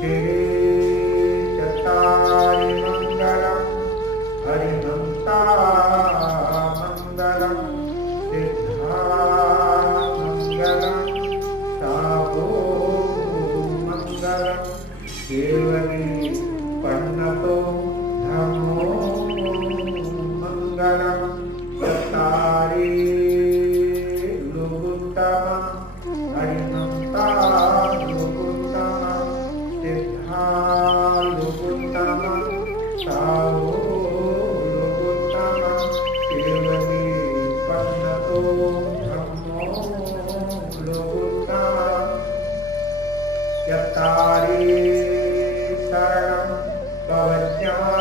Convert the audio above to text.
शिरे चत्वारि मङ्गलम् हरिहंसामङ्गलम् सिद्धामङ्गलम् साधुमङ्गलम् केवली पन्नतो धम्मो मङ्गलम् चत्वारि लोकोत्तमम् हरिहंसालोकोत्तमम् सिद्धालोकोत्तमम् साधुलोकोत्तमम् केवली पन्नतो धम्मो लोकोत्तमम् चत्वारि शरणं भवत्याः